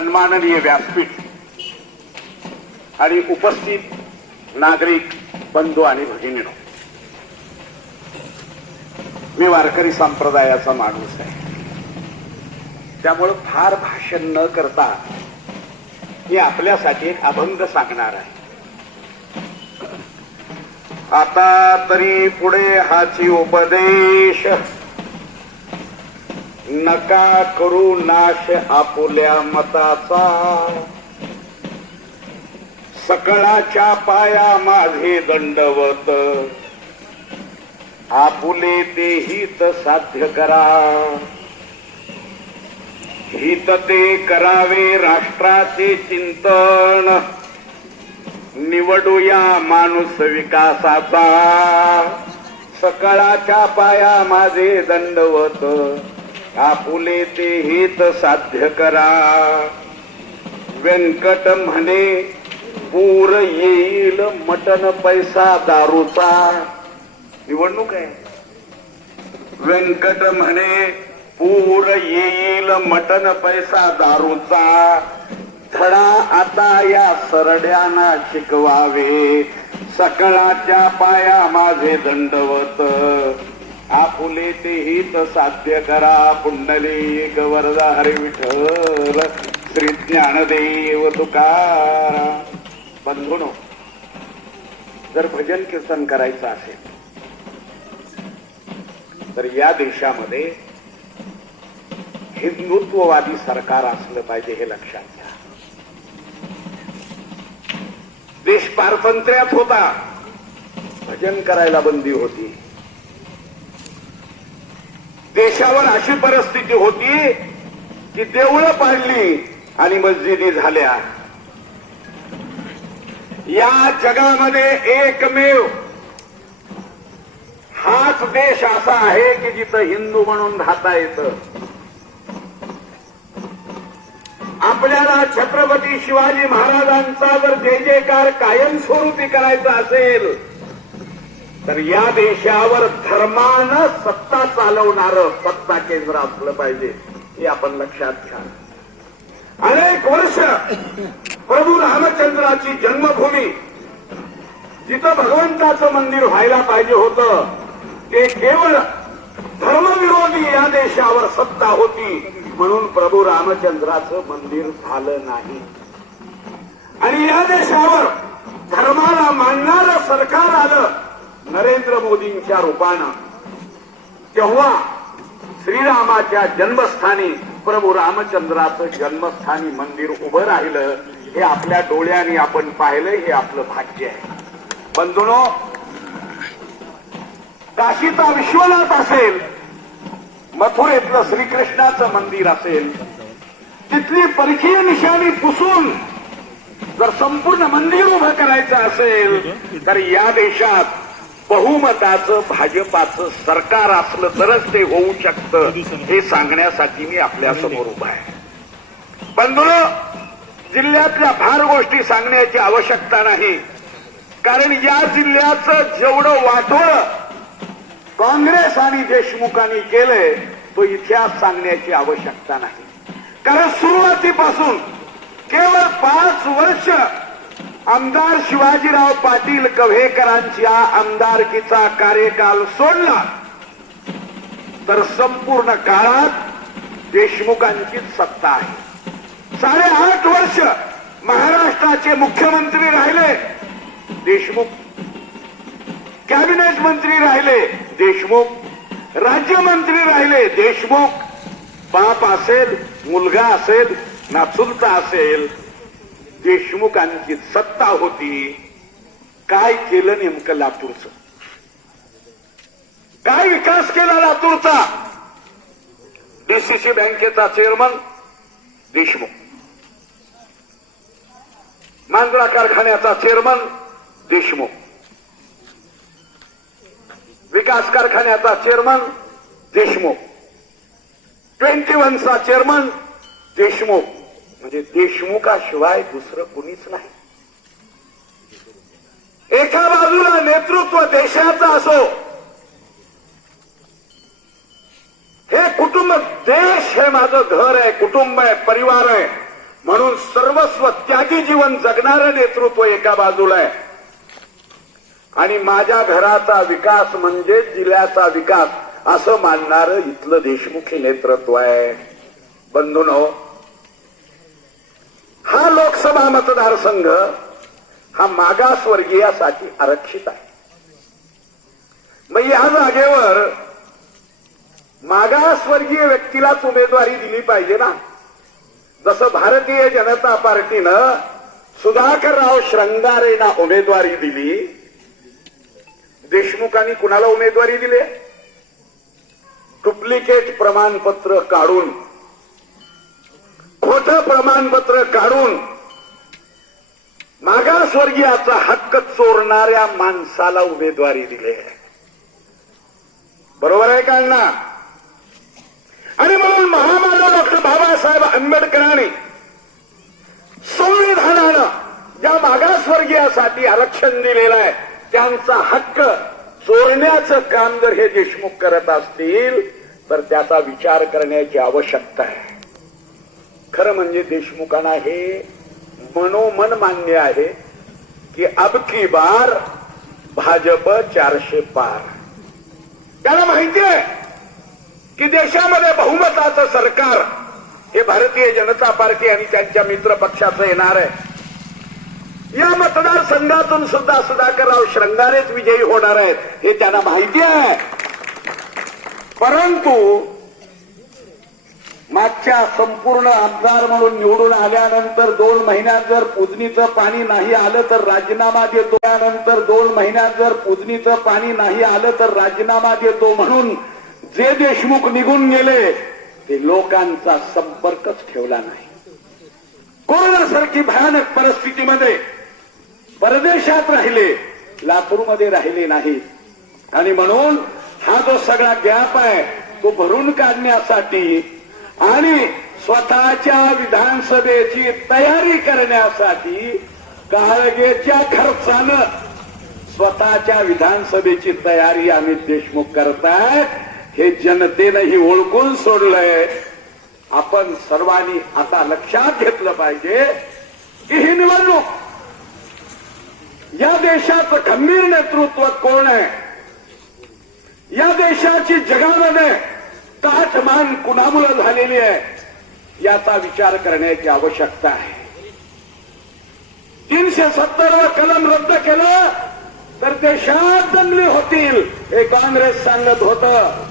सन्माननीय व्यासपीठ आणि उपस्थित नागरिक बंधू आणि भगिनीनो मी वारकरी संप्रदायाचा माणूस आहे. त्यामुळं फार भाषण न करता मी आपल्यासाठी एक अभंग सांगणार आहे. आता तरी पुढे हाची उपदेश. नका करू नाश आपुल्या मताचा. सकळाच्या पाया माझे दंडवत. आपुले ते हित साध्य करा. हित ते करावे राष्ट्राचे चिंतन. निवडूया माणूस विकासाचा. सकळाच्या पाया माझे दंडवत. आपुले ते हित साध्य करा. व्यंकट म्हणे पूर येईल मटन पैसा दारूचा. निवडणूक आहे. व्यंकट म्हणे पूर येईल मटन पैसा दारूचा. धडा आता या सरड्यांना शिकवावे. सकळाच्या पाया माझे दंडवत. आपुले ते हित साध्य करा. पुंडलिक वरदा हरि विठ्ठल श्री ज्ञानदेव तुकारा. बंधुनो जर भजन कीर्तन करायचं असेल तर या देशामध्ये हिंदुत्ववादी सरकार असलं पाहिजे हे लक्षात घ्या. देश पारतंत्र्यात होता. भजन करायला बंदी होती. देशावर अशी परिस्थिती होती की देवळं पाडली आणि मस्जिदी झाल्या. या जगामध्ये एकमेव हाच देश असा आहे की जिथं हिंदू म्हणून राहता येतं. आपल्याला छत्रपती शिवाजी महाराजांचा जर जय जयकार कायमस्वरूपी करायचा असेल तर या देशावर धर्मानं सत्ता चालवणार सत्ता केंद्र असलं पाहिजे हे आपण लक्षात घ्या. अनेक वर्ष प्रभू रामचंद्राची जन्मभूमी जिथं भगवंताचं मंदिर व्हायला पाहिजे होतं ते केवळ धर्मविरोधी या देशावर सत्ता होती म्हणून प्रभू रामचंद्राचं मंदिर झालं नाही. आणि या देशावर धर्माला मानणारं सरकार आलं नरेंद्र मोदींच्या रूपानं जेव्हा श्रीरामाच्या जन्मस्थानी प्रभू रामचंद्राचं जन्मस्थानी मंदिर उभं राहिलं हे आपल्या डोळ्यांनी आपण पाहिलं हे आपलं भाग्य आहे. बंधुनो काशीचा विश्वनाथ असेल मथुरेतलं श्रीकृष्णाचं मंदिर असेल तिथली परखीय निशाणी पुसून जर संपूर्ण मंदिर उभं करायचं असेल तर या देशात बहुमताचं भाजपाचं सरकार असलं तरच ते होऊ शकतं हे सांगण्यासाठी मी आपल्यासमोर उभा आहे. बंधुनो जिल्ह्यातल्या फार गोष्टी सांगण्याची आवश्यकता नाही. कारण या जिल्ह्याचं जेवढं वाटोळ काँग्रेस आणि देशमुखांनी केलंय तो इतिहास सांगण्याची आवश्यकता नाही. कारण सुरुवातीपासून केवळ पाच वर्ष आमदार शिवाजीराव पाटील कव्हेकरांच्या आमदारकीचा कार्यकाल सोडला तर संपूर्ण काळात देशमुखांचीच सत्ता आहे. साडेआठ वर्ष महाराष्ट्राचे मुख्यमंत्री राहिले देशमुख. कॅबिनेट मंत्री राहिले देशमुख. राज्यमंत्री राहिले देशमुख. बाप असेल मुलगा असेल नाचुलता असेल. देशमुखांची सत्ता होती काय केलं नेमकं लातूरचं? काय विकास केला लातूरचा? डीसीसी बँकेचा चेअरमन देशमुख. मांजरा कारखान्याचा चेअरमन देशमुख. विकास कारखान्याचा चेअरमन देशमुख. ट्वेंटी वनचा चेअरमन देशमुख. म्हणजे देशमुखाशिवाय दुसरं कुणीच नाही. एका बाजूला नेतृत्व देशाचं असो हे कुटुंब देश हे माझं घर आहे कुटुंब आहे परिवार आहे. म्हणून सर्वस्व त्यागी जीवन जगणारं नेतृत्व एका बाजूला आहे. आणि माझ्या घराचा विकास म्हणजे जिल्ह्याचा विकास असं मानणारं इथलं देशमुखी नेतृत्व आहे. बंधून हा लोकसभा मतदारसंघ हा मागासवर्गीयासाठी आरक्षित आहे. मग या जागेवर मागासवर्गीय व्यक्तीलाच उमेदवारी दिली पाहिजे ना? जसं भारतीय जनता पार्टीनं सुधाकरराव श्रंगारेना उमेदवारी दिली देशमुखांनी कुणाला उमेदवारी दिली? डुप्लिकेट प्रमाणपत्र काढून खोटं प्रमाणपत्र काढून मागासवर्गीयाचा हक्क चोरणाऱ्या माणसाला उमेदवारी दिली आहे. बरोबर आहे का अण्णा? आणि म्हणून महामानव डॉक्टर बाबासाहेब आंबेडकरांनी संविधानानं ज्या मागासवर्गीयासाठी आरक्षण दिलेलं आहे त्यांचा हक्क चोरण्याचं काम जर हे देशमुख करत असतील तर त्याचा विचार करण्याची आवश्यकता आहे. खरं म्हणजे देशमुखांना हे मनोमन मान्य आहे की अबकी बार भाजप चारशे पार. त्याला माहिती आहे की देशामध्ये बहुमताचं सरकार हे भारतीय जनता पार्टी आणि त्यांच्या मित्र पक्षाचं येणार आहे. या मतदारसंघातून सुद्धा सुधाकरराव श्रंगारेच विजयी होणार आहेत हे त्यांना माहिती आहे. परंतु मागच्या संपूर्ण आमदार म्हणून निवडून आल्यानंतर दोन महिन्यात जर पुजनीचं पाणी नाही आलं तर राजीनामा देतो. त्यानंतर दोन महिन्यात जर पुजनीचं पाणी नाही आलं तर राजीनामा देतो म्हणून जे देशमुख निघून गेले ते लोकांचा संपर्कच ठेवला नाही. कोरोनासारखी भयानक परिस्थितीमध्ये परदेशात राहिले लातूरमध्ये राहिले नाही. आणि म्हणून हा जो सगळा गॅप आहे तो भरून काढण्यासाठी आणि स्वतःच्या विधानसभेची तयारी करण्यासाठी काळगेच्या खर्चानं स्वतःच्या विधानसभेची तयारी अमित देशमुख करतायत हे जनतेनंही ओळखून सोडलंय. आपण सर्वांनी आता लक्षात घेतलं पाहिजे की ही निवडणूक या देशाचं खंबीर नेतृत्व कोण आहे? या देशाची जगामध्ये ताठमान कुणामुळे झालेली आहे? याचा विचार करण्याची आवश्यकता आहे. तीनशे सत्तर कलम रद्द केलं तर देशात दंगली होतील हे काँग्रेस सांगत होतं.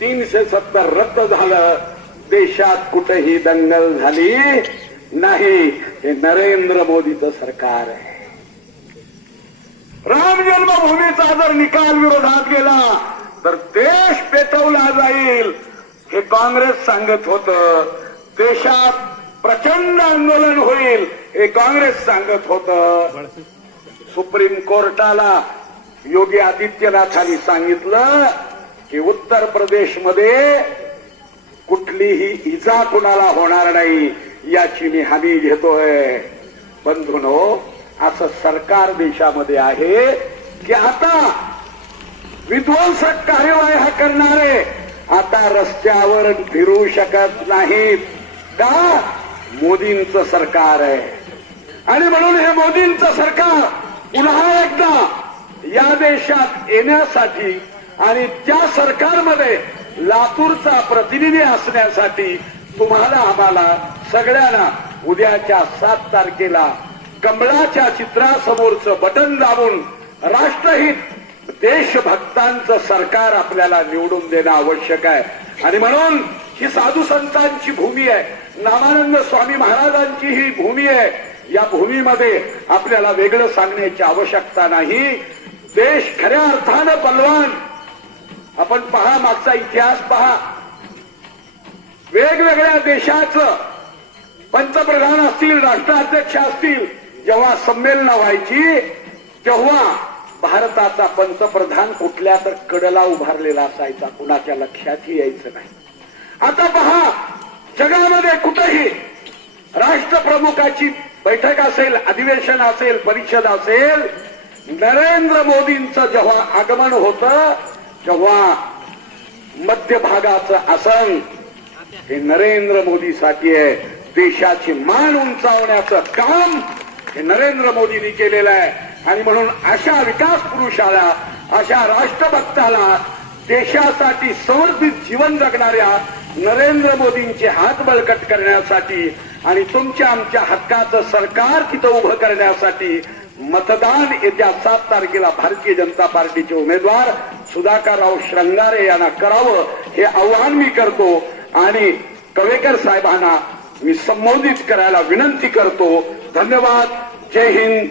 तीनशे सत्तर रद्द झालं देशात कुठेही दंगल झाली नाही हे नरेंद्र मोदीचं सरकार आहे. राम जन्मभूमीचा जर निकाल विरोधात गेला तर देश पेटवला जाईल. हे काँग्रेस सांगत होत. देशात प्रचंड आंदोलन होईल हे काँग्रेस सांगत होत. सुप्रीम कोर्टाला योगी आदित्यनाथांनी सांगितलं की उत्तर प्रदेशमध्ये कुठलीही इजा कुणाला होणार नाही याची मी हमी घेतोय. बंधूनो असं सरकार देशामध्ये आहे की आता विध्वंसक कार्यवाह्या करणारे. आता रस्त्यावर फिरू शकत नाहीत. का? मोदींचं सरकार आहे. आणि म्हणून हे मोदींचं सरकार पुन्हा एकदा या देशात येण्यासाठी आणि त्या सरकारमध्ये लातूरचा प्रतिनिधी असण्यासाठी तुम्हाला आम्हाला सगळ्यांना उद्याच्या सात तारखेला कमळाच्या चित्रासमोरचं बटन दाबून राष्ट्रहित देशभक्तांचं सरकार आपल्याला निवडून देणं आवश्यक आहे. आणि म्हणून ही साधू संतांची भूमी आहे. नामानंद स्वामी महाराजांची ही भूमी आहे. या भूमीमध्ये आपल्याला वेगळं सांगण्याची आवश्यकता नाही. देश खऱ्या अर्थानं बलवान. आपण पहा मागचा इतिहास पहा. वेगवेगळ्या देशाचं पंतप्रधान असतील राष्ट्राध्यक्ष असतील जेव्हा संमेलनं व्हायची तेव्हा भारताचा पंतप्रधान कुठल्या तर कडला उभारलेला असायचा कुणाच्या लक्षातही यायचं नाही. आता पहा जगामध्ये कुठेही राष्ट्रप्रमुखाची बैठक असेल अधिवेशन असेल परिषद असेल नरेंद्र मोदींचं जेव्हा आगमन होतं तेव्हा मध्य भागाचं आसन हे नरेंद्र मोदीसाठी आहे देशाची मान उंचावण्याचं काम हे नरेंद्र मोदींनी केलेलं आहे. आणि म्हणून अशा विकास पुरुषाला अशा राष्ट्रभक्ताला देशासाठी समर्पित जीवन जगणाऱ्या नरेंद्र मोदींचे हात बळकट करण्यासाठी आणि तुमच्या आमच्या हक्काचं सरकार तिथं उभं करण्यासाठी मतदान येत्या सात तारखेला भारतीय जनता पार्टीचे उमेदवार सुधाकरराव श्रंगारे यांना करावं हे आव्हान मी करतो आणि कवेकर साहेबांना मी संबोधित करायला विनंती करतो. धन्यवाद. जय हिंद.